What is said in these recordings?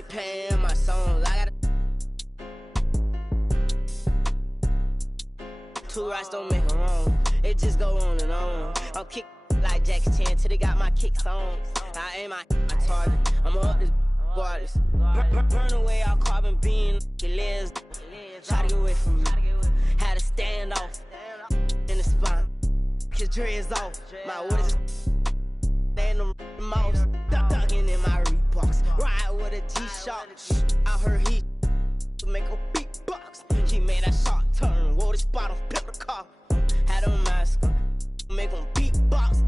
she paying my songs. I got 2 rights don't make them wrong. It just go on and on. I'm kick like Jackie Chan till they got my kicks on. I aim my target. I'ma up this waters. Burn away all carbon beam. Your legs try to get away from me. Had to stand off in the spine. His dreads off. My waters stand them mouse. Ducking in my Reeboks. Ride with a G-Shock. I heard he make a beatbox. He made that shot turn. Wore the spot off, pick the car. Had a mask. Make him beatbox.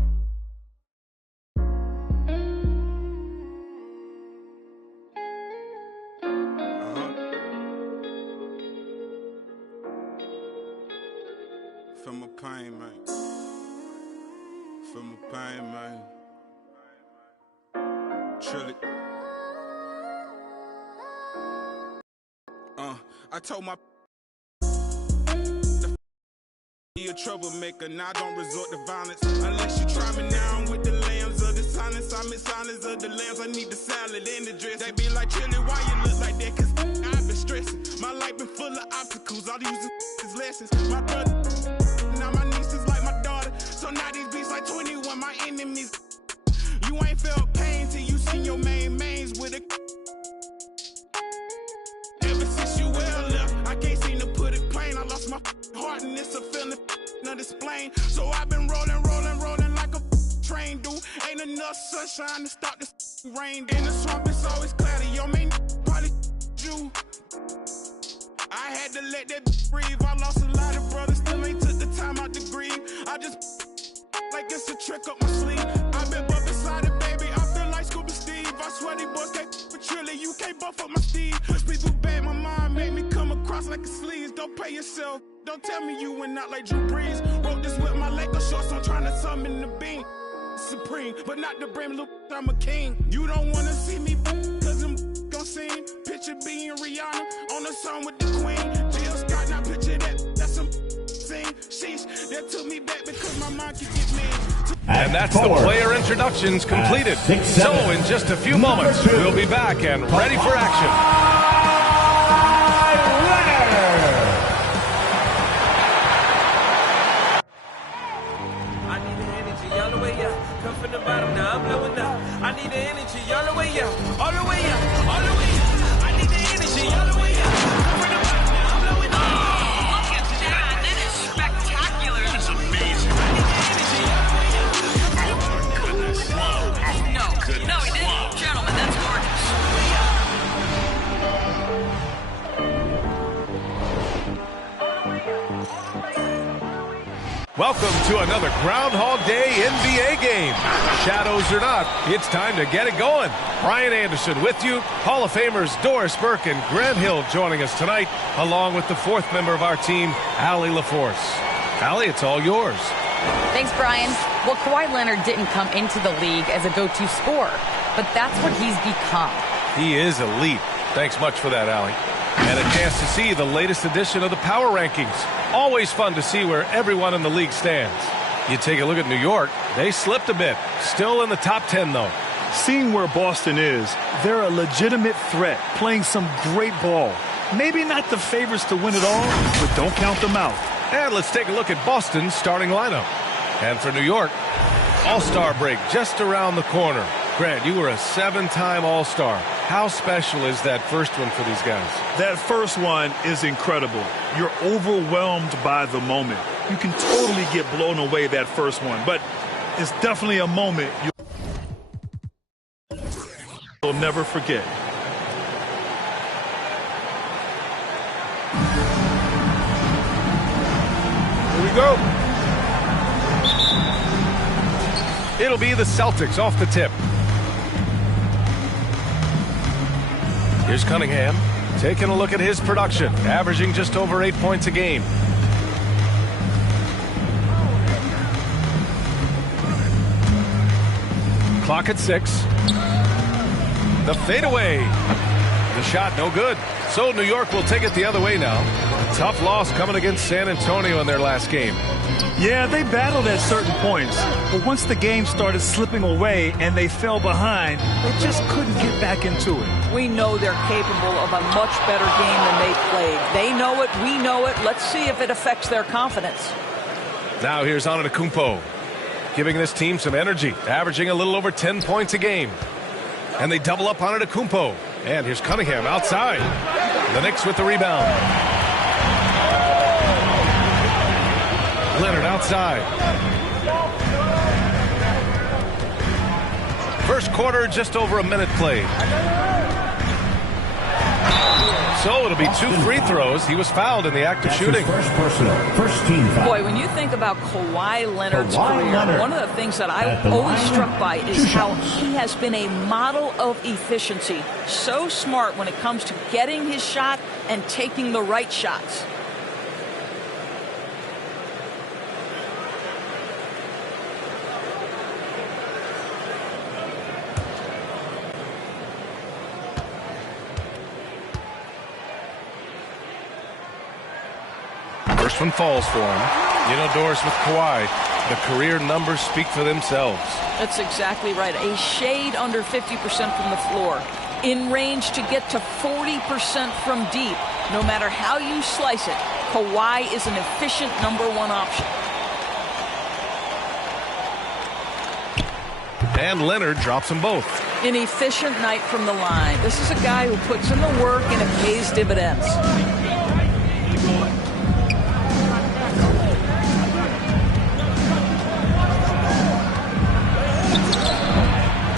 Feel my pain, man. Feel my pain, man. Truly. I told my he a troublemaker, now don't resort to violence. Unless you try me now, I'm with the lambs of the silence. I'm in silence of the lambs, I need the salad and the dress. They be like, Chili, why you look like that? Cause I've been stressing. My life been full of obstacles, all these is lessons. My brother, now my niece is like my daughter. So now these beats like 21, my enemies. You ain't felt pain till you seen your mains with a ever since you well left, I can't seem to put it plain. I lost my heart and it's a feeling not explain. So I've been rolling like a train, dude. Ain't enough sunshine to stop this rain. In the swamp it's always cloudy. Yo, man, probably you. I had to let that breathe. I lost a lot of brothers, still ain't took the time out to grieve. I just like it's a trick up my sleeve. I've been buff beside it, baby. I feel like Scuba Steve. I swear these boys can't for Trilly. You can't buff up my Steve. Push me through bad, my mind make me come across like a sleaze. Don't pay yourself. Don't tell me you went out like Drew Brees. Wrote this with my Laker shorts, I'm trying to summon the beam. Supreme, but not the brim, look, I'm a king. You don't wanna see me, cause I'm gon' sing. Picture being Rihanna on the song with the Queen. Jill Scott, now picture that's some scene. Sheesh, that took me back because my mind could get me. And that's the player introductions completed. So in just a few moments, we'll be back and ready for action. From the bottom, now I'm blowing up. I need the energy, all the way up, all the way up, all the way up. I need the energy, all the way up. From the bottom, now I'm blowing up. Look at that, that is spectacular. That's amazing. I need the energy, all the way up. Oh, goodness. Wow. No, he didn't. Wow. Gentlemen, that's gorgeous. Welcome to another Groundhog Day NBA game. Shadows or not, it's time to get it going. Brian Anderson with you. Hall of Famers Doris Burke and Grant Hill joining us tonight, along with the fourth member of our team, Allie LaForce. Allie, it's all yours. Thanks, Brian. Well, Kawhi Leonard didn't come into the league as a go-to scorer, but that's what he's become. He is elite. Thanks much for that, Allie. And a chance to see the latest edition of the Power Rankings. Always fun to see where everyone in the league stands. You take a look at New York, they slipped a bit. Still in the top 10, though. Seeing where Boston is, they're a legitimate threat, playing some great ball. Maybe not the favorites to win it all, but don't count them out. And let's take a look at Boston's starting lineup. And for New York, All-Star break just around the corner. Grant, you were a 7-time All-Star. How special is that first one for these guys? That first one is incredible. You're overwhelmed by the moment. You can totally get blown away that first one, but it's definitely a moment you'll never forget. Here we go. It'll be the Celtics off the tip. Here's Cunningham, taking a look at his production, averaging just over 8 points a game. Clock at 6. The fadeaway. The shot no good. So New York will take it the other way now. Tough loss coming against San Antonio in their last game. Yeah, they battled at certain points, but once the game started slipping away and they fell behind, they just couldn't get back into it. We know they're capable of a much better game than they played. They know it, we know it. Let's see if it affects their confidence. Now here's Antetokounmpo, giving this team some energy, averaging a little over 10 points a game. And they double up on Antetokounmpo. And here's Cunningham outside. The Knicks with the rebound. Leonard outside. First quarter, just over a minute played. So it'll be 2 free throws. He was fouled in the act of shooting. First team foul. Boy, when you think about Kawhi Leonard's career, one of the things that I'm always struck by is how he has been a model of efficiency. So smart when it comes to getting his shot and taking the right shots. First one falls for him. You know, Doris, with Kawhi, the career numbers speak for themselves. That's exactly right. A shade under 50% from the floor. In range to get to 40% from deep. No matter how you slice it, Kawhi is an efficient #1 option. And Leonard drops them both. An efficient night from the line. This is a guy who puts in the work and it pays dividends.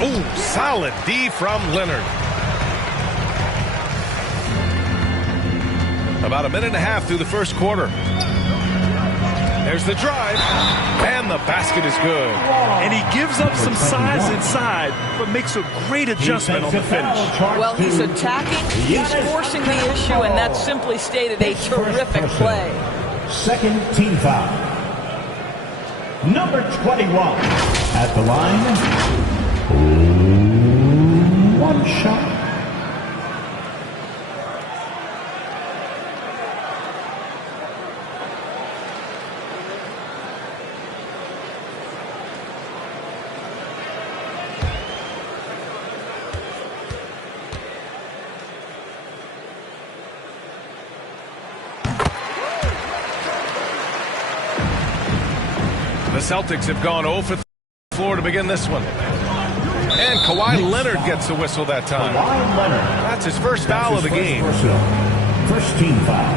Ooh, solid D from Leonard. About a minute and a half through the first quarter. There's the drive, and the basket is good. And he gives up some size inside, but makes a great adjustment on the finish. Well, he's attacking, he's forcing the issue, and that simply stated a terrific play. Second team foul. Number 21 at the line. One shot. The Celtics have gone 0 for 4 to begin this one. And Kawhi Leonard gets the whistle that time. Kawhi Leonard. That's his first foul of the game. First team foul.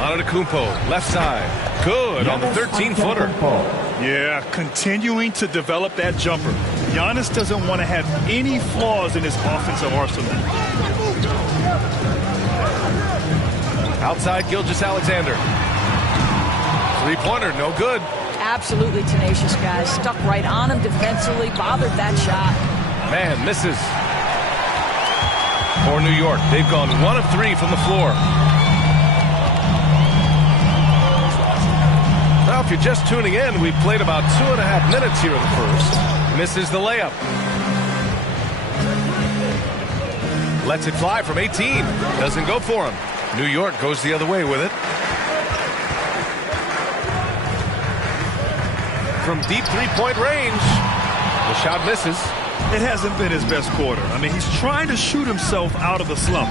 Antetokounmpo, left side. Good on the 13-footer. Yeah, continuing to develop that jumper. Giannis doesn't want to have any flaws in his offensive arsenal. Outside Gilgeous-Alexander. Three-pointer, no good. Absolutely tenacious, guys. Stuck right on him defensively, bothered that shot. Man, misses. For New York, they've gone 1 of 3 from the floor. Now, if you're just tuning in, we've played about 2.5 minutes here in the first. Misses the layup. Lets it fly from 18. Doesn't go for him. New York goes the other way with it. From deep three-point range, the shot misses. It hasn't been his best quarter. I mean, he's trying to shoot himself out of the slump.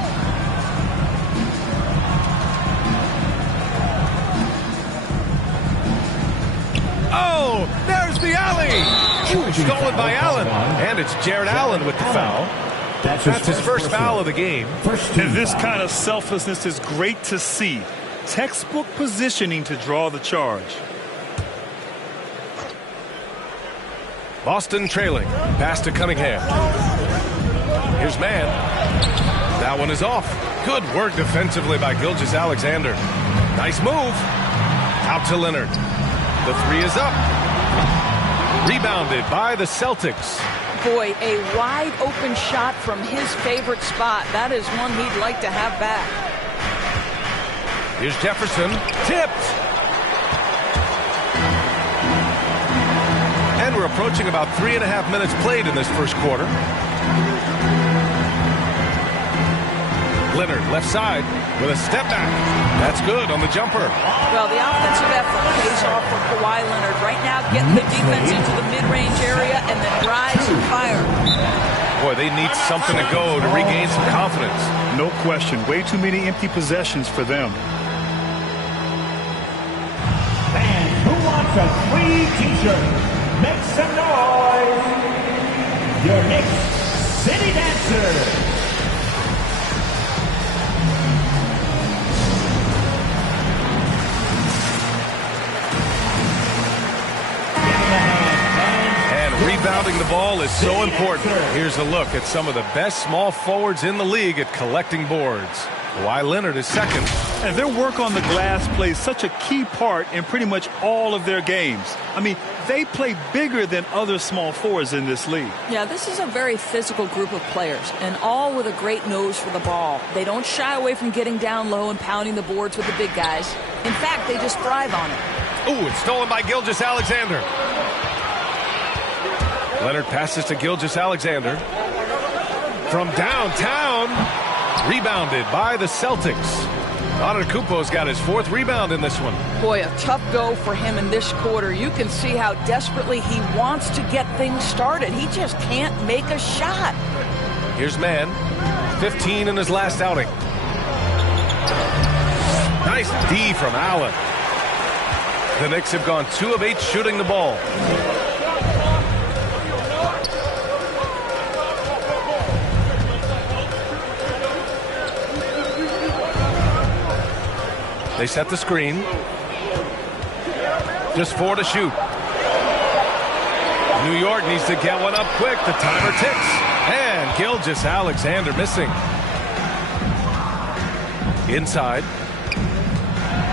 Oh, there's the alley. Stolen by Allen. And it's Jared Allen with the foul. That's his first foul of the game. And this kind of selflessness is great to see. Textbook positioning to draw the charge. Boston trailing. Pass to Cunningham. Here's Mann. That one is off. Good work defensively by Gilgeous-Alexander. Nice move. Out to Leonard. The three is up. Rebounded by the Celtics. Boy, a wide open shot from his favorite spot. That is one he'd like to have back. Here's Jefferson. Tipped. And we're approaching about 3.5 minutes played in this first quarter. Leonard, left side, with a step back. That's good on the jumper. Well, the offensive effort pays off for Kawhi Leonard. Right now, getting the defense into the mid-range area and then rise and fire. Boy, they need something to go to regain some confidence. No question. Way too many empty possessions for them. And who wants a free t-shirt? Make some noise. Your Knicks City Dancer. Rebounding the ball is so important. Here's a look at some of the best small forwards in the league at collecting boards. Kawhi Leonard is second. And their work on the glass plays such a key part in pretty much all of their games. I mean, they play bigger than other small forwards in this league. Yeah, this is a very physical group of players, and all with a great nose for the ball. They don't shy away from getting down low and pounding the boards with the big guys. In fact, they just thrive on it. Ooh, it's stolen by Gilgeous-Alexander. Leonard passes to Gilgeous-Alexander. From downtown, rebounded by the Celtics. Antetokounmpo's got his 4th rebound in this one. Boy, a tough go for him in this quarter. You can see how desperately he wants to get things started. He just can't make a shot. Here's Mann, 15 in his last outing. Nice D from Allen. The Knicks have gone 2 of 8 shooting the ball. They set the screen. Just 4 to shoot. New York needs to get one up quick. The timer ticks. And Gilgeous-Alexander missing. Inside.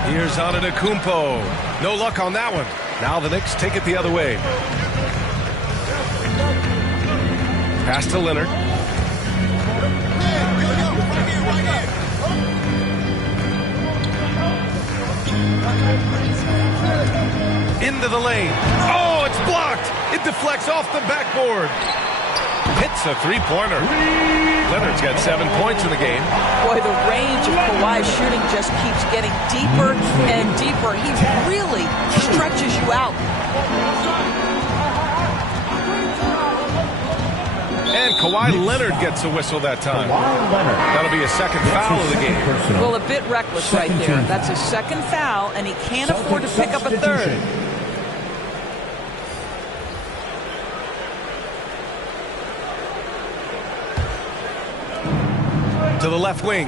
Here's Antetokounmpo. No luck on that one. Now the Knicks take it the other way. Pass to Leonard. Into the lane. Oh, it's blocked. It deflects off the backboard. Hits a three-pointer. Leonard's got 7 points in the game. Boy, the range of Kawhi's shooting just keeps getting deeper and deeper. He really stretches you out. And Kawhi Leonard gets a whistle that time. That'll be a second foul of the game. Well, a bit reckless right there. That's a second foul, and he can't afford to pick up a third. To the left wing.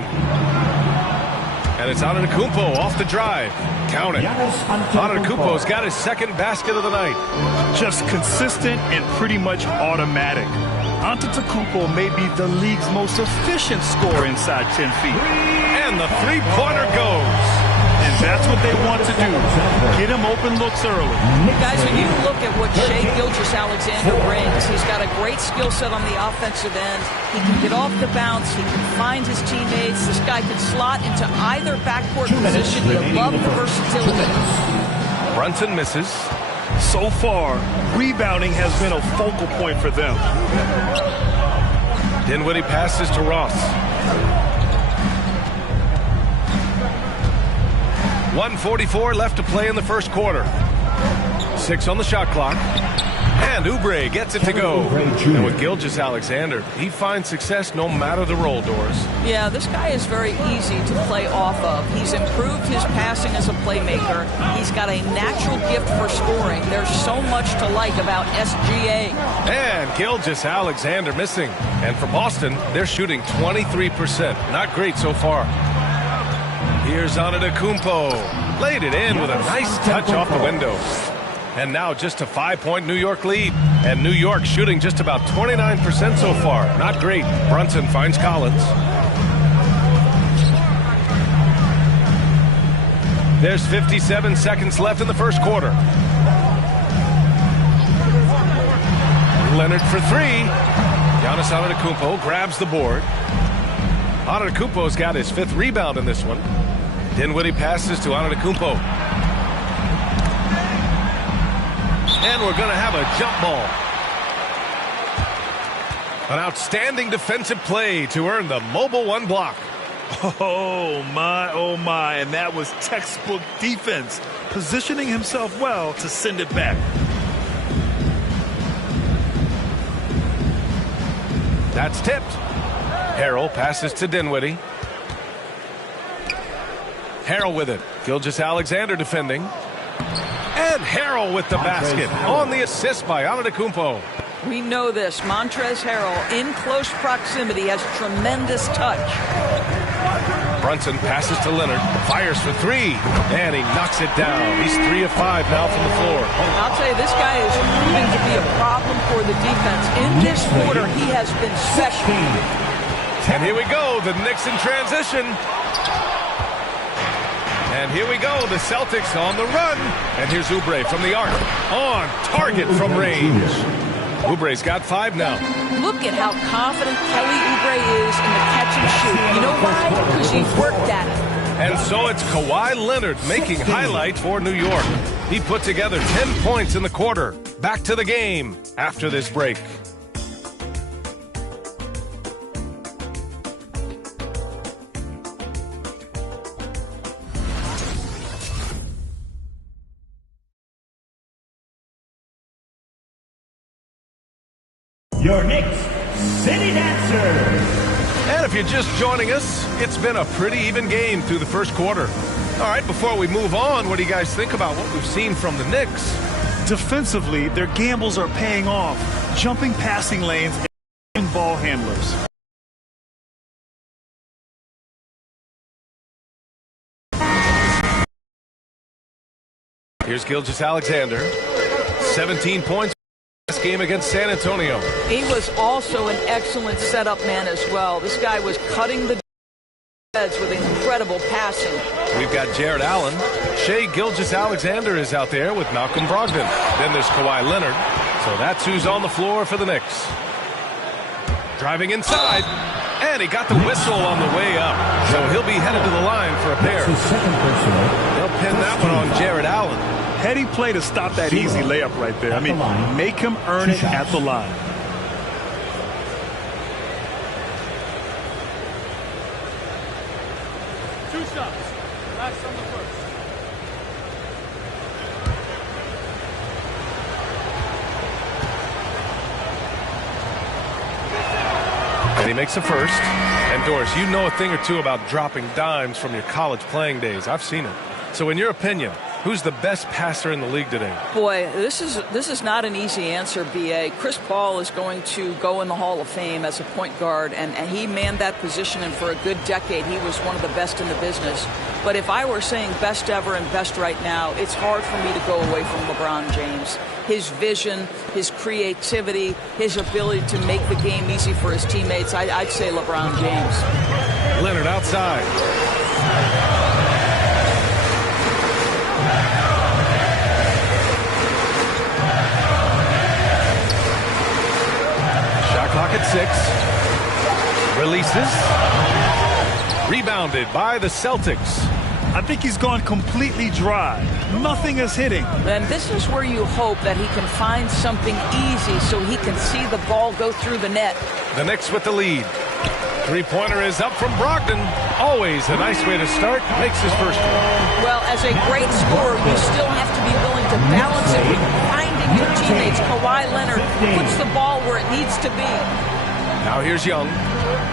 And it's Antetokounmpo off the drive. Count it. Antetokounmpo's got his 2nd basket of the night. Just consistent and pretty much automatic. Antetokounmpo may be the league's most efficient scorer inside 10 feet. And the three-pointer goes. And that's what they want to do. Get him open looks early. Guys, when you look at what Shai Gilgeous-Alexander brings, he's got a great skill set on the offensive end. He can get off the bounce. He can find his teammates. This guy can slot into either backcourt position. You love the versatility. Brunson misses. So far, rebounding has been a focal point for them. Dinwiddie passes to Ross. 1:44 left to play in the first quarter. 6 on the shot clock. And Oubre gets it to go. And with Gilgeous-Alexander, he finds success no matter the role, Doris. Yeah, this guy is very easy to play off of. He's improved his passing as a playmaker. He's got a natural gift for scoring. There's so much to like about SGA. And Gilgeous-Alexander missing. And for Boston, they're shooting 23%. Not great so far. Here's Antetokounmpo. Laid it in with a nice touch off the window. And now just a 5-point New York lead. And New York shooting just about 29% so far. Not great. Brunson finds Collins. There's 57 seconds left in the first quarter. Leonard for 3. Giannis Antetokounmpo grabs the board. Antetokounmpo's got his 5th rebound in this one. Dinwiddie passes to Antetokounmpo. And we're going to have a jump ball. An outstanding defensive play to earn the mobile one block. Oh, my. And that was textbook defense. Positioning himself well to send it back. That's tipped. Harrell passes to Dinwiddie. Harrell with it. Gilgeous-Alexander defending. And Harrell with the basket on the assist by Antetokounmpo. We know this. Montrezl Harrell in close proximity has tremendous touch. Brunson passes to Leonard. Fires for three. And he knocks it down. He's 3 of 5 now from the floor. I'll tell you, this guy is proving to be a problem for the defense. In this quarter, he has been special. And here we go. The Knicks in transition. And here we go, the Celtics on the run. And here's Oubre from the arc. On target from range. Oubre's got 5 now. Look at how confident Kelly Oubre is in the catch and shoot. You know why? Because he's worked at it. And so it's Kawhi Leonard making highlights for New York. He put together 10 points in the quarter. Back to the game after this break. Your Knicks City Dancers. And if you're just joining us, it's been a pretty even game through the first quarter. All right, before we move on, what do you guys think about what we've seen from the Knicks? Defensively, their gambles are paying off. Jumping passing lanes and ball handlers. Here's Gilgeous-Alexander. 17 points. Game against San Antonio. He was also an excellent setup man as well. This guy was cutting the heads with incredible passing. We've got Jared Allen. Shai Gilgeous-Alexander is out there with Malcolm Brogdon. Then there's Kawhi Leonard. So that's who's on the floor for the Knicks. Driving inside. And he got the whistle on the way up. So he'll be headed to the line for a pair. They'll pin that one on Jared Allen. Heady play to stop that easy layup right there. I mean, make him earn it at the line. Two shots. Last on the first. And he makes the first. And Doris, you know a thing or two about dropping dimes from your college playing days. I've seen it. So in your opinion, who's the best passer in the league today? Boy, this is not an easy answer, B.A. Chris Paul is going to go in the Hall of Fame as a point guard, and he manned that position, and for a good decade, he was one of the best in the business. But if I were saying best ever and best right now, it's hard for me to go away from LeBron James. His vision, his creativity, his ability to make the game easy for his teammates, I'd say LeBron James. Leonard outside. Clock at 6. Releases. Rebounded by the Celtics. I think he's gone completely dry. Nothing is hitting. And this is where you hope that he can find something easy so he can see the ball go through the net. The Knicks with the lead. Three-pointer is up from Brogdon. Always a nice way to start. Makes his first one. Well, as a great scorer, you still have to be willing to balance it with finding your teammates. Kawhi Leonard puts the ball where it needs to be. Now here's Young.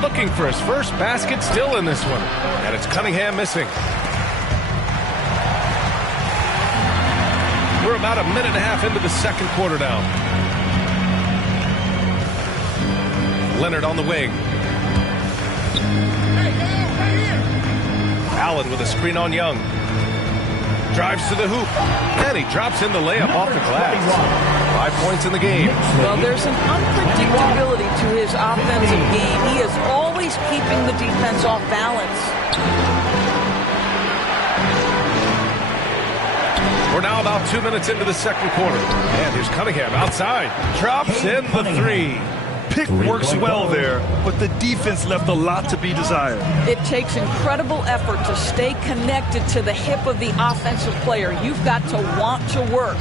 Looking for his first basket still in this one. And it's Cunningham missing. We're about a minute and a half into the second quarter now. Leonard on the wing. Allen with a screen on Young. Drives to the hoop. And he drops in the layup off the glass. 5 points in the game. Well, there's an unpredictability to his offensive game. He is always keeping the defense off balance. We're now about 2 minutes into the second quarter. And here's Cunningham outside. Drops in the three. pick works well there, but the defense left a lot to be desired. It takes incredible effort to stay connected to the hip of the offensive player. You've got to want to work.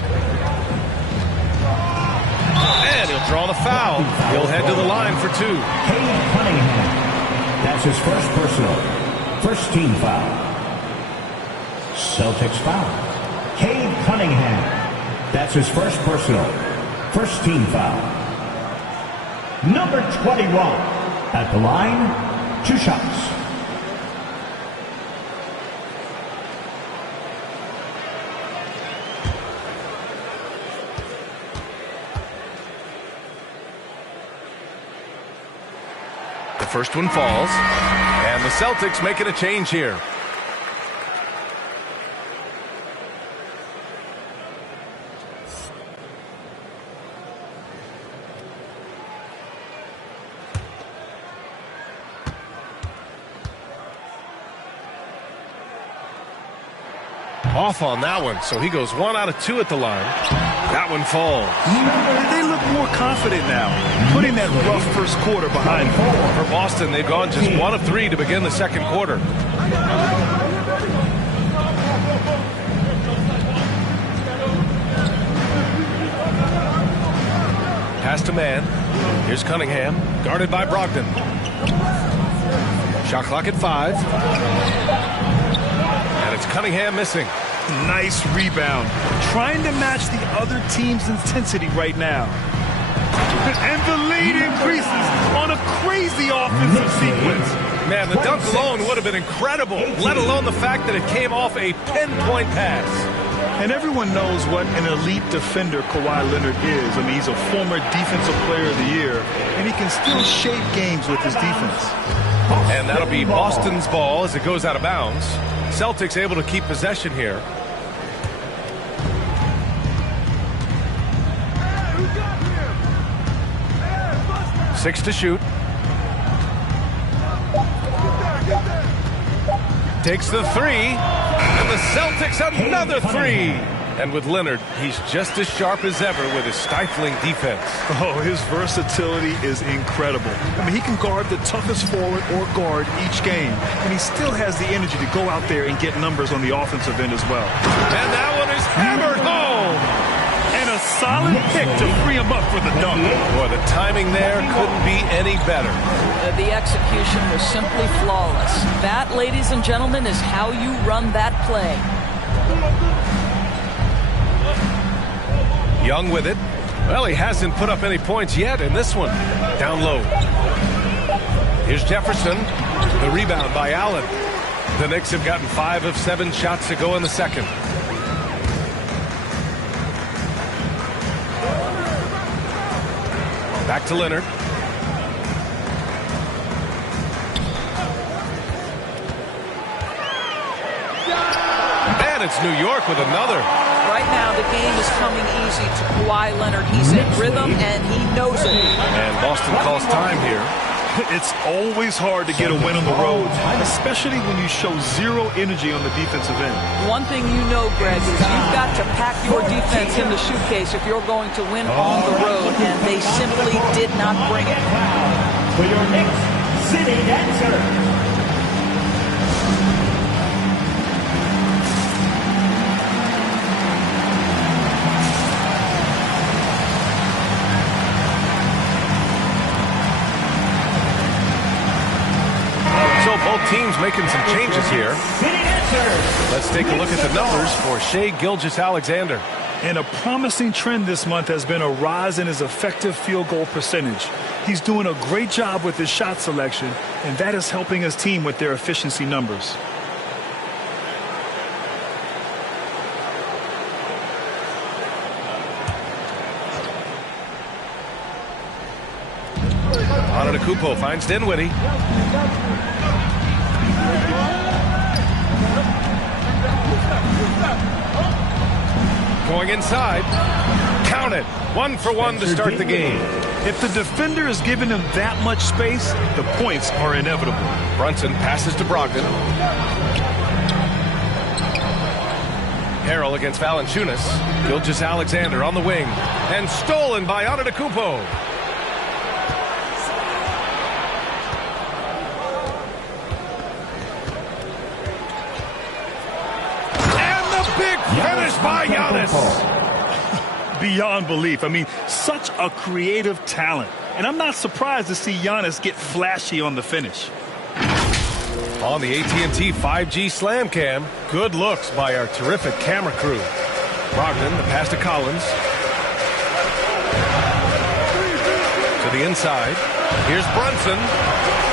And he'll draw the foul. He'll head to the line for 2. Cade Cunningham. That's his first personal. First team foul. Celtics foul. Cade Cunningham. That's his first personal. First team foul. Number 21. At the line, 2 shots. The first one falls. And the Celtics making a change here. Off on that one, so he goes 1 out of 2 at the line. That one falls. They look more confident now, putting that rough first quarter behind them. For Boston, they've gone just 1 of 3 to begin the second quarter. Pass to man. Here's Cunningham, guarded by Brogdon. Shot clock at 5. And it's Cunningham missing. Nice rebound. Trying to match the other team's intensity right now. And the lead increases on a crazy offensive sequence. Man, the dunk alone would have been incredible, let alone the fact that it came off a pinpoint pass. And everyone knows what an elite defender Kawhi Leonard is. I mean, he's a former Defensive Player of the Year, and he can still shape games with his defense. And that'll be Boston's ball as it goes out of bounds. Celtics able to keep possession here. Six to shoot. Takes the 3. And the Celtics another 3. And with Leonard, he's just as sharp as ever with his stifling defense. Oh, his versatility is incredible. I mean, he can guard the toughest forward or guard each game. And he still has the energy to go out there and get numbers on the offensive end as well. And that one is hammered home. And a solid pick to free him up for the dunk. Boy, the timing there couldn't be any better. The execution was simply flawless. That, ladies and gentlemen, is how you run that play. Young with it. Well, he hasn't put up any points yet in this one. Down low. Here's Jefferson. The rebound by Allen. The Knicks have gotten 5 of 7 shots to go in the second. Back to Leonard. And it's New York with another. Right now, the game is coming easy to Kawhi Leonard. He's in rhythm, and he knows it. And Boston calls time here. It's always hard to get a win on the road, especially when you show zero energy on the defensive end. One thing you know, Greg, is you've got to pack your defense in the suitcase if you're going to win on the road, and they simply did not bring it. For your Knicks City Dancer. Both teams making some changes here. Let's take a look at the numbers for Shai Gilgeous-Alexander. And a promising trend this month has been a rise in his effective field goal percentage. He's doing a great job with his shot selection, and that is helping his team with their efficiency numbers. Antetokounmpo finds Dinwiddie. Going inside. Count it. 1 for 1 to start the game. If the defender is giving him that much space, the points are inevitable. Brunson passes to Brogdon. Harrell against Valanciunas. Gilgeous-Alexander on the wing. And stolen by Antetokounmpo. Big finish by Giannis. Beyond belief. I mean, such a creative talent. And I'm not surprised to see Giannis get flashy on the finish. On the AT&T 5G Slam Cam, good looks by our terrific camera crew. Brogdon, the pass to Collins. To the inside. Here's Brunson.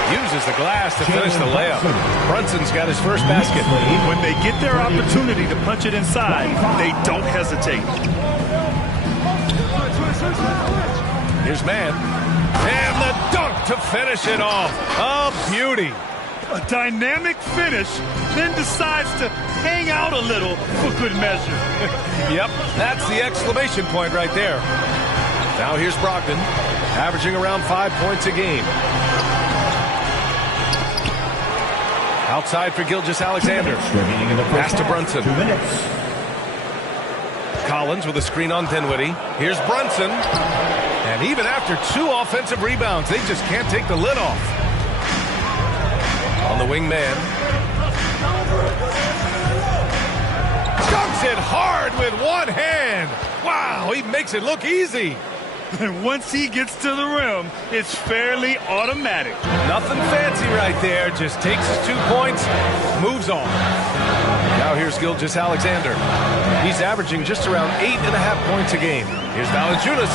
Uses the glass to finish the layup. Brunson's got his first basket. When they get their opportunity to punch it inside, they don't hesitate. Here's Mann. And the dunk to finish it off. A beauty. A dynamic finish, then decides to hang out a little for good measure. Yep, that's the exclamation point right there. Now here's Brogdon, averaging around 5 points a game. Outside for Gilgeous-Alexander. Pass to Brunson. 2 minutes. Collins with a screen on Dinwiddie. Here's Brunson. And even after 2 offensive rebounds, they just can't take the lid off. On the wing man. Dunks it hard with one hand. Wow, he makes it look easy. And once he gets to the rim, it's fairly automatic. Nothing fancy right there. Just takes his 2 points, moves on. Now here's Gilgeous-Alexander. He's averaging just around 8.5 points a game. Here's Valanciunas.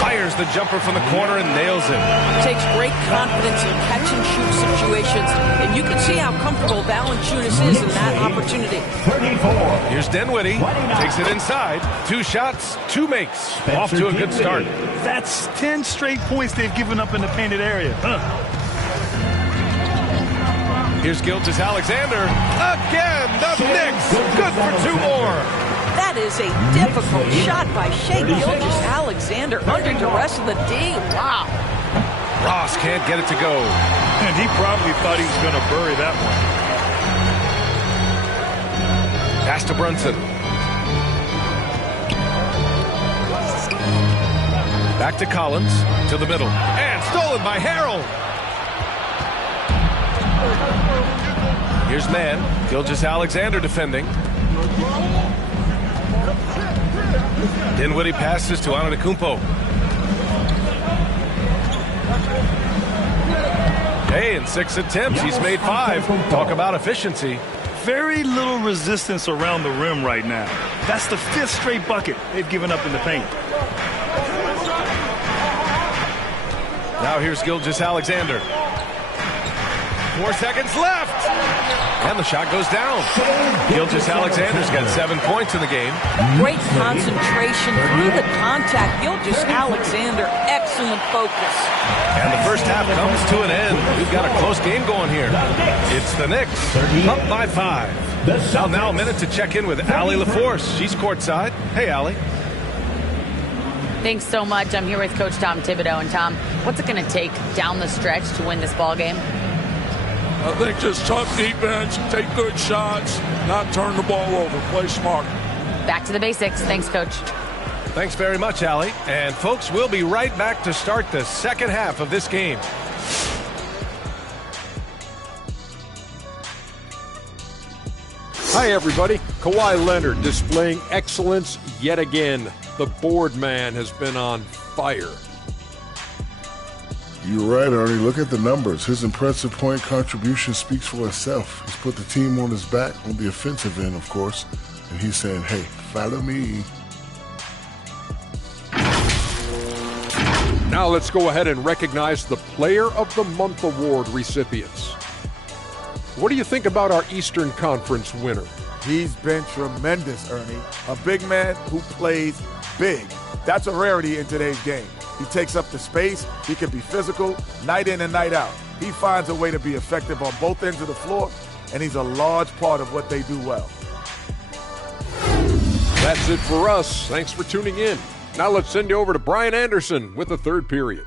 Fires the jumper from the corner and nails it. Takes great confidence in catch-and-shoot situations, and you can see how comfortable Valanciunas is in that opportunity. 34. Here's Dinwiddie. Takes it inside. 2 shots, 2 makes. Off to a good start. That's 10 straight points they've given up in the painted area. Here's Gilgeous-Alexander. Again, the Knicks. Good for 2 more. That is a difficult shot by Shai Gilgeous-Alexander under duress of the D. Wow. Ross can't get it to go. And he probably thought he was going to bury that one. Pass to Brunson. Back to Collins. To the middle. And stolen by Harrell. Here's Mann. Gilgeous-Alexander defending. Dinwiddie passes to Antetokounmpo. Hey, in 6 attempts, he's made 5. Talk about efficiency. Very little resistance around the rim right now. That's the 5th straight bucket they've given up in the paint. Now here's Gilgeous-Alexander. 4 seconds left. And the shot goes down. Gilgeous-Alexander's got 7 points in the game. Great concentration through the contact. Gilgeous-Alexander, excellent focus. And the first half comes to an end. We've got a close game going here. It's the Knicks, up by 5. Now a minute to check in with Allie LaForce. She's courtside. Hey, Allie. Thanks so much. I'm here with Coach Tom Thibodeau. And Tom, what's it going to take down the stretch to win this ball game? I think just tough defense, take good shots, not turn the ball over, play smart. Back to the basics. Thanks, Coach. Thanks very much, Allie. And folks, we'll be right back to start the second half of this game. Hi, everybody. Kawhi Leonard displaying excellence yet again. The board man has been on fire. You're right, Ernie. Look at the numbers. His impressive point contribution speaks for itself. He's put the team on his back on the offensive end, of course. And he's saying, hey, follow me. Now let's go ahead and recognize the Player of the Month Award recipients. What do you think about our Eastern Conference winner? He's been tremendous, Ernie. A big man who plays big. That's a rarity in today's game. He takes up the space. He can be physical night in and night out. He finds a way to be effective on both ends of the floor, and he's a large part of what they do well. That's it for us. Thanks for tuning in. Now let's send you over to Brian Anderson with the third period.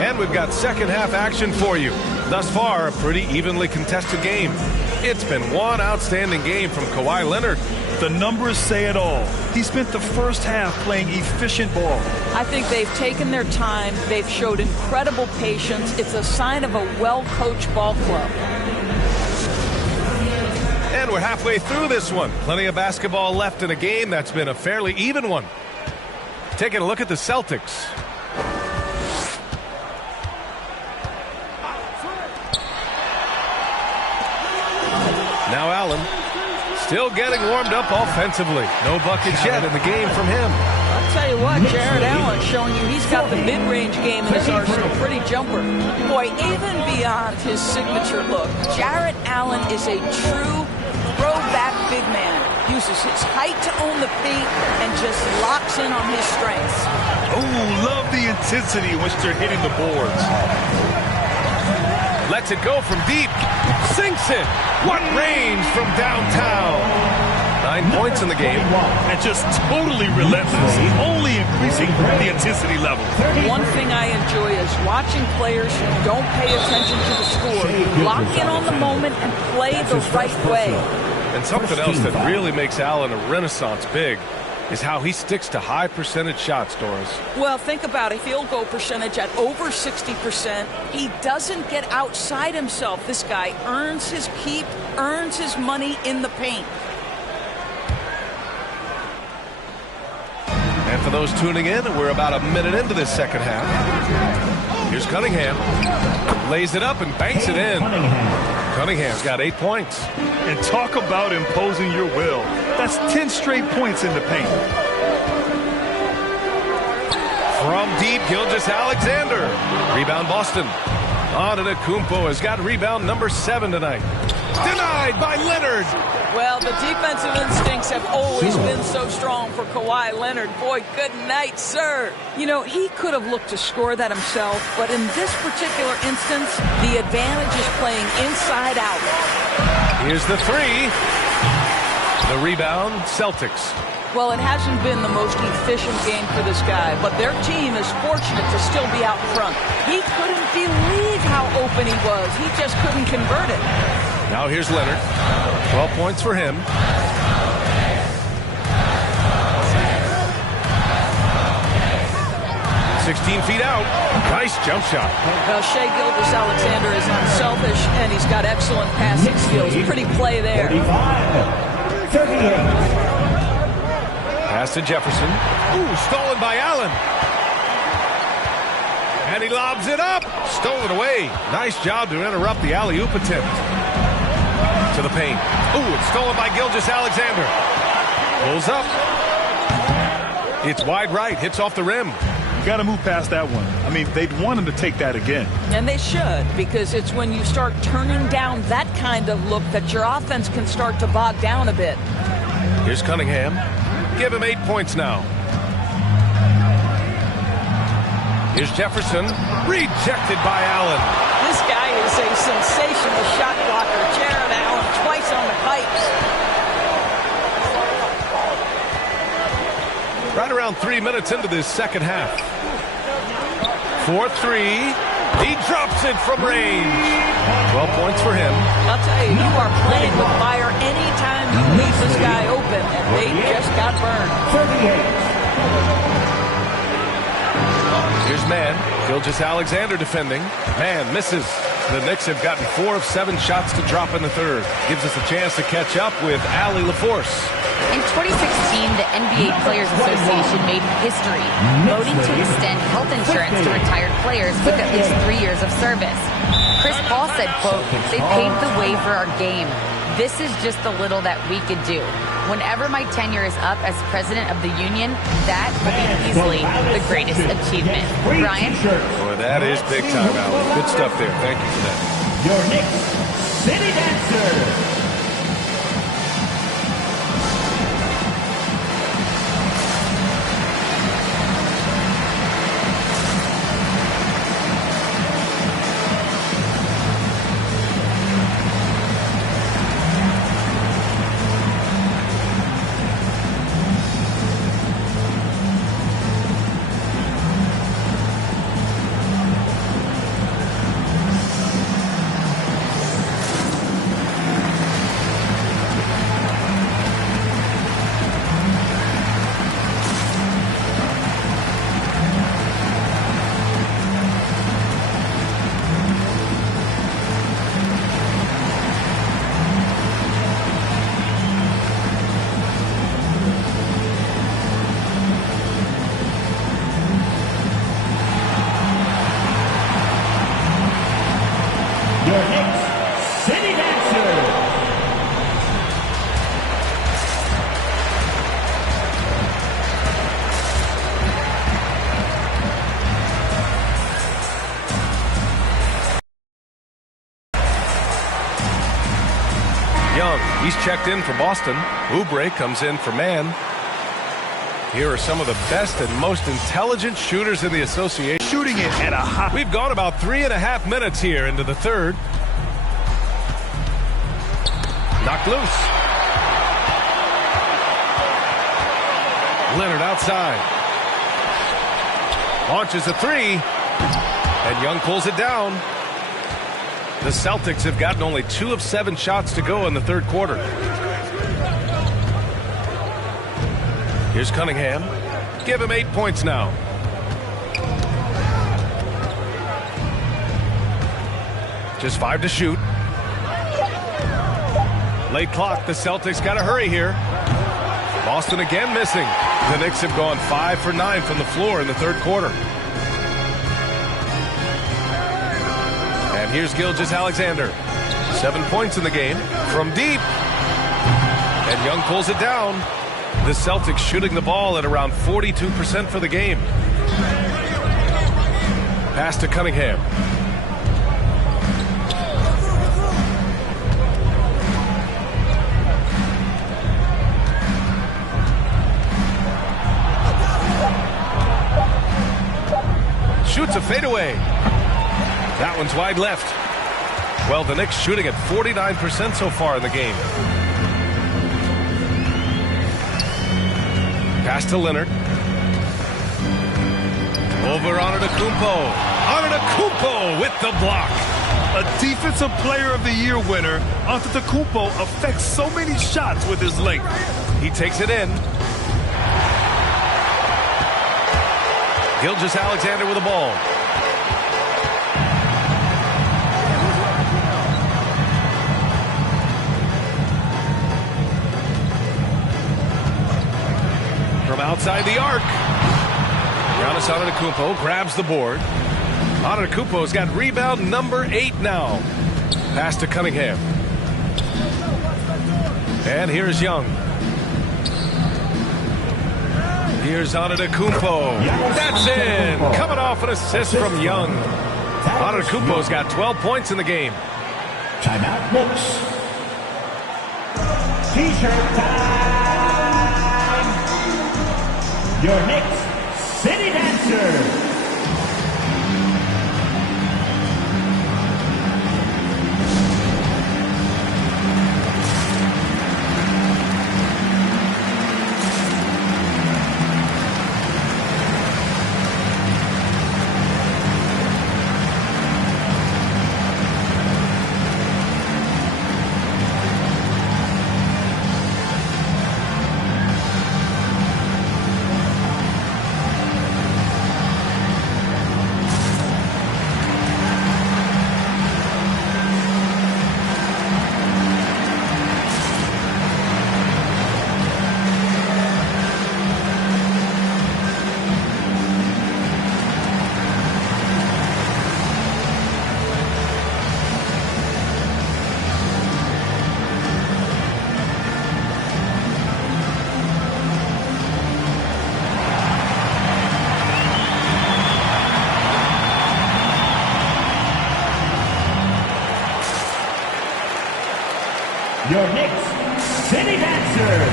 And we've got second half action for you. Thus far, a pretty evenly contested game. It's been one outstanding game from Kawhi Leonard. The numbers say it all. He spent the first half playing efficient ball. I think they've taken their time. They've showed incredible patience. It's a sign of a well-coached ball club. And we're halfway through this one. Plenty of basketball left in a game that's been a fairly even one. Taking a look at the Celtics. Now Allen. Still getting warmed up offensively. No buckets yet in the game from him. I'll tell you what, Jared Allen showing you he's got the mid-range game in his arsenal. Pretty jumper. Boy, even beyond his signature look, Jared Allen is a true throwback big man. Uses his height to own the paint and just locks in on his strengths. Oh, love the intensity in which they're hitting the boards. Lets it go from deep. Sinks it. What range from downtown. 9 points in the game. And just totally relentless. Only increasing the intensity level. One thing I enjoy is watching players who don't pay attention to the score lock in on the moment and play the right way. And something else that really makes Allen a renaissance big is how he sticks to high percentage shots, Doris. Well, think about a field goal percentage at over 60%. He doesn't get outside himself. This guy earns his keep, earns his money in the paint. And for those tuning in, we're about a minute into this second half. Here's Cunningham. Lays it up and banks it in. Cunningham's got 8 points. And talk about imposing your will. That's 10 straight points in the paint. From deep, Gilgeous-Alexander. Rebound Boston. Antetokounmpo has got rebound number 7 tonight. Denied by Leonard. Well, the defensive instincts have always been so strong for Kawhi Leonard. Boy, good night, sir. You know, he could have looked to score that himself, but in this particular instance, the advantage is playing inside out. Here's the 3. The rebound, Celtics. Well, it hasn't been the most efficient game for this guy, but their team is fortunate to still be out front. He couldn't believe how open he was. He just couldn't convert it. Now here's Leonard. 12 points for him. 16 feet out. Nice jump shot. Well, Shai Gilgeous-Alexander is unselfish, and he's got excellent passing skills. Pretty play there. 38. Pass to Jefferson. Ooh, stolen by Allen. And he lobs it up. Stolen away. Nice job to interrupt the alley-oop attempt. To the paint. Ooh, it's stolen by Gilgeous-Alexander. Pulls up. It's wide right. Hits off the rim. You got to move past that one. I mean, they'd want him to take that again. And they should, because it's when you start turning down that kind of look that your offense can start to bog down a bit. Here's Cunningham. Give him 8 points now. Here's Jefferson. Rejected by Allen. This guy is a sensational shot blocker. Jared Allen twice on the pipes. Right around 3 minutes into this second half. 4-3. He drops it from range. 12 points for him. I'll tell you, you are playing with fire anytime you leave this guy open, and they just got burned. 38. Here's Mann. Gilgeous-Alexander defending. Mann misses. The Knicks have gotten 4 of 7 shots to drop in the third. Gives us a chance to catch up with Allie LaForce. In 2016, the NBA Players Association made history, voting to extend health insurance to retired players with at least 3 years of service. Chris Paul said, quote, "They paved the way for our game. This is just the little that we could do. Whenever my tenure is up as president of the union, that will be easily the greatest achievement." Brian? Boy, that is big time, Allie. Good stuff there. Thank you for that. Your Knicks City Dancer. He's checked in for Boston. Oubre comes in for Mann. Here are some of the best and most intelligent shooters in the association. Shooting it at a high. We've gone about 3.5 minutes here into the third. Knocked loose. Leonard outside. Launches a three. And Young pulls it down. The Celtics have gotten only 2 of 7 shots to go in the third quarter. Here's Cunningham. Give him 8 points now. Just 5 to shoot. Late clock. The Celtics got to hurry here. Boston again missing. The Knicks have gone 5 for 9 from the floor in the third quarter. And here's Gilgeous-Alexander. 7 points in the game from deep. And Young pulls it down. The Celtics shooting the ball at around 42% for the game. Pass to Cunningham. Shoots a fadeaway. That one's wide left. Well, the Knicks shooting at 49% so far in the game. Pass to Leonard. Over Antetokounmpo. Antetokounmpo with the block. A Defensive Player of the Year winner, Antetokounmpo affects so many shots with his length. He takes it in. Gilgeous-Alexander with the ball. From outside the arc. Giannis Antetokounmpo grabs the board. Antetokounmpo's got rebound number 8 now. Pass to Cunningham. And here's Young. Here's Antetokounmpo. That's in. Coming off an assist from Young. Antetokounmpo's got 12 points in the game. Timeout, Knicks. T-shirt time. Your Knicks City Dancers. Your Knicks City Dancers.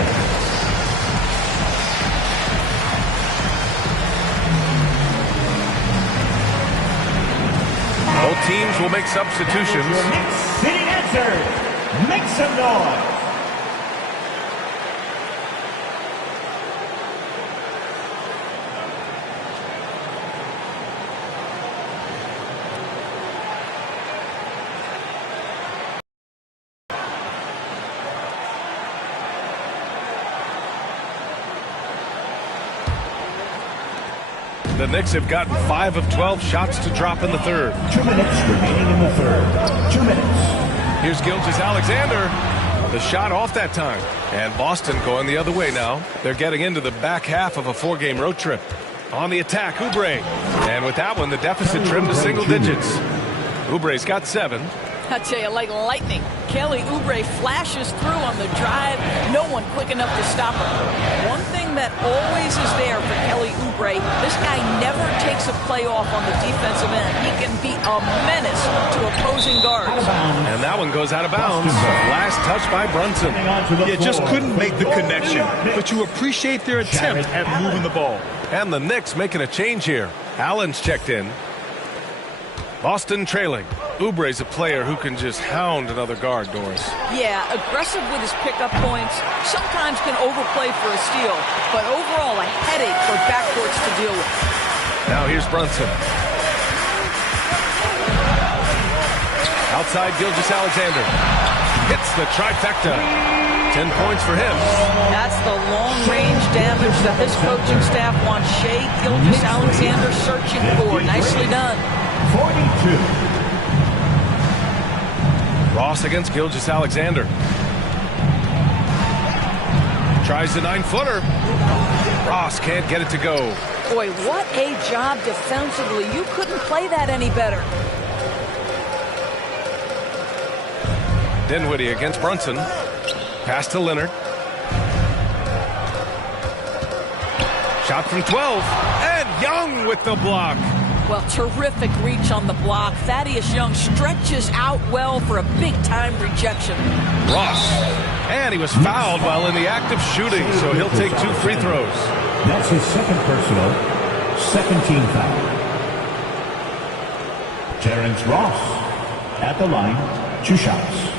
Both teams will make substitutions. Your Knicks City Dancers. Make some noise. The Knicks have gotten 5 of 12 shots to drop in the third. 2 minutes remaining in the third. 2 minutes. Here's Gilgeous-Alexander. The shot off that time. And Boston going the other way now. They're getting into the back half of a 4-game road trip. On the attack, Oubre. And with that one, the deficit trimmed to single digits. Oubre's got 7. I tell you, like lightning, Kelly Oubre flashes through on the drive. No one quick enough to stop her. One thing that always is there for Kelly Oubre, this guy never takes a play off on the defensive end. He can be a menace to opposing guards. And that one goes out of bounds. Last touch by Brunson. Yeah, just couldn't make the connection. But you appreciate their attempt at moving the ball. And the Knicks making a change here. Allen's checked in. Boston trailing. Oubre's a player who can just hound another guard, Doris. Yeah, aggressive with his pickup points. Sometimes can overplay for a steal. But overall, a headache for backcourts to deal with. Now here's Brunson. Outside Gilgeous-Alexander. Hits the trifecta. 10 points for him. That's the long-range damage that this coaching staff wants Shai Gilgeous-Alexander searching for. Nicely done. 42. Ross against Gilgeous-Alexander. Tries the 9-footer. Ross can't get it to go. Boy, what a job defensively. You couldn't play that any better. Dinwiddie against Brunson. Pass to Leonard. Shot from 12. And Young with the block. Well, terrific reach on the block. Thaddeus Young stretches out well for a big-time rejection. Ross. And he was fouled while in the act of shooting, so he'll take 2 free throws. That's his second personal, second team foul. Terrence Ross at the line, 2 shots.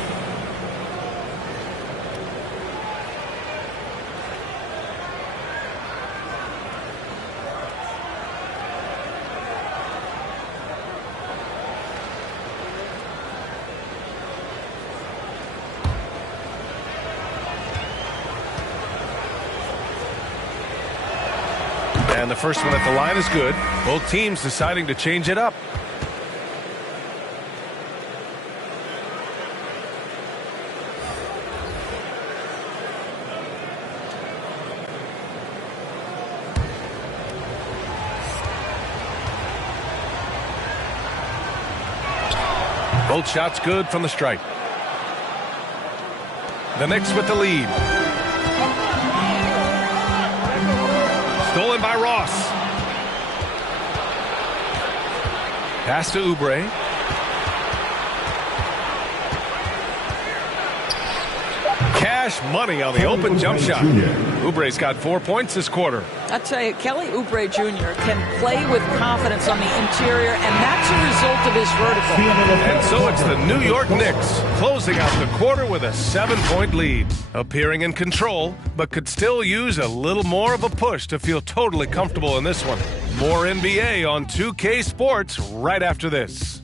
And the first one at the line is good. Both teams deciding to change it up. Both shots good from the stripe. The Knicks with the lead. Stolen by Ross. Pass to Oubre. Cash money on the open jump shot. Oubre's got 4 points this quarter. I tell you, Kelly Oubre Jr. can play with confidence on the interior, and that's a result of his vertical. And so it's the New York Knicks closing out the quarter with a 7-point lead. Appearing in control, but could still use a little more of a push to feel totally comfortable in this one. More NBA on 2K Sports right after this.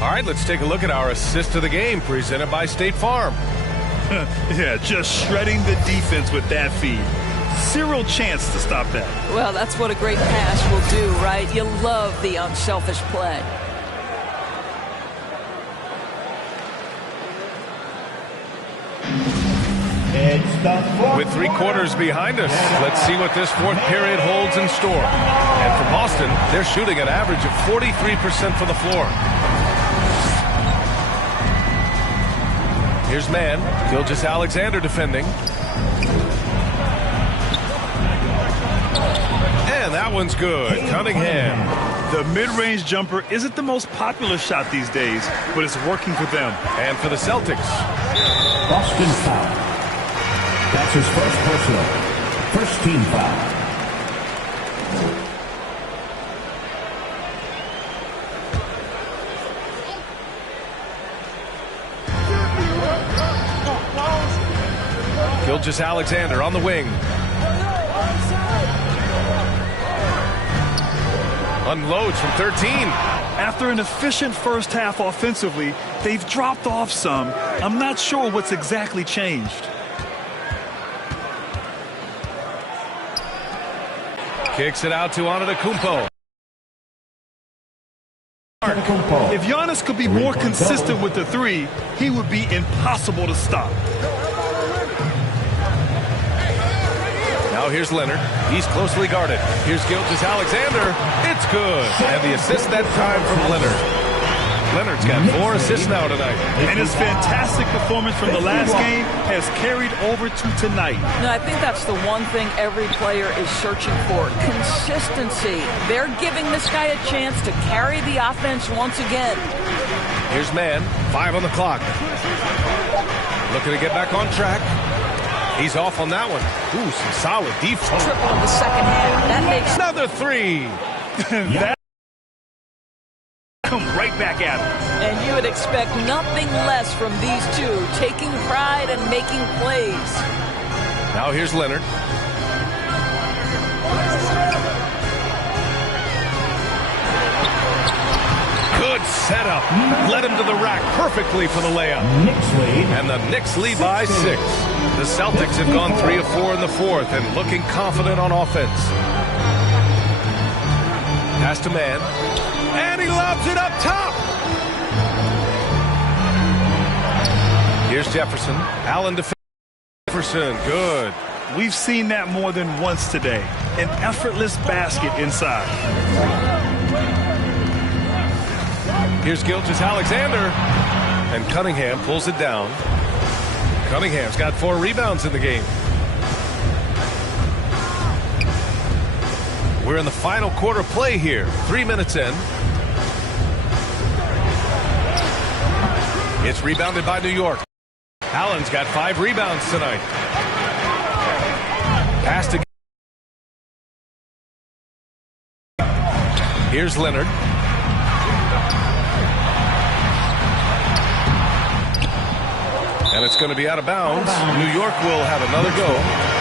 All right, let's take a look at our assist of the game presented by State Farm. Yeah, just shredding the defense with that feed. Zero chance to stop that. Well, that's what a great pass will do, right? You love the unselfish play. With 3 quarters behind us, let's see what this 4th period holds in store. And for Boston, they're shooting an average of 43% from the floor. Here's man, Gilgeous-Alexander defending. And that one's good. Cunningham. The mid-range jumper isn't the most popular shot these days, but it's working for them. And for the Celtics. Boston foul. That's his first personal. First team foul. Gilgeous-Alexander on the wing. Unloads from 13. After an efficient first half offensively, they've dropped off some. I'm not sure what's exactly changed. Kicks it out to Antetokounmpo. If Giannis could be more consistent with the three, he would be impossible to stop. Now here's Leonard. He's closely guarded. Here's Gilgeous-Alexander. It's good. And the assist that time from Leonard. Leonard's got 4 assists now tonight. And his fantastic performance from the last game has carried over to tonight. No, I think that's the one thing every player is searching for. Consistency. They're giving this guy a chance to carry the offense once again. Here's Mann. 5 on the clock. Looking to get back on track. He's off on that one. Ooh, some solid defense. Triple in the second half. That makes another 3. That come right back at him. And you would expect nothing less from these two, taking pride and making plays. Now here's Leonard. Good setup. Led him to the rack perfectly for the layup. And the Knicks lead by 6. The Celtics have gone 3 of 4 in the fourth and looking confident on offense. Pass to Mann. And he lobs it up top. Here's Jefferson. Allen to Jefferson. Good. We've seen that more than once today. An effortless basket inside. Here's Gilgeous-Alexander. And Cunningham pulls it down. Cunningham's got 4 rebounds in the game. We're in the final quarter play here. 3 minutes in. It's rebounded by New York. Allen's got 5 rebounds tonight. Pass to... Here's Leonard. And it's going to be out of bounds. New York will have another go.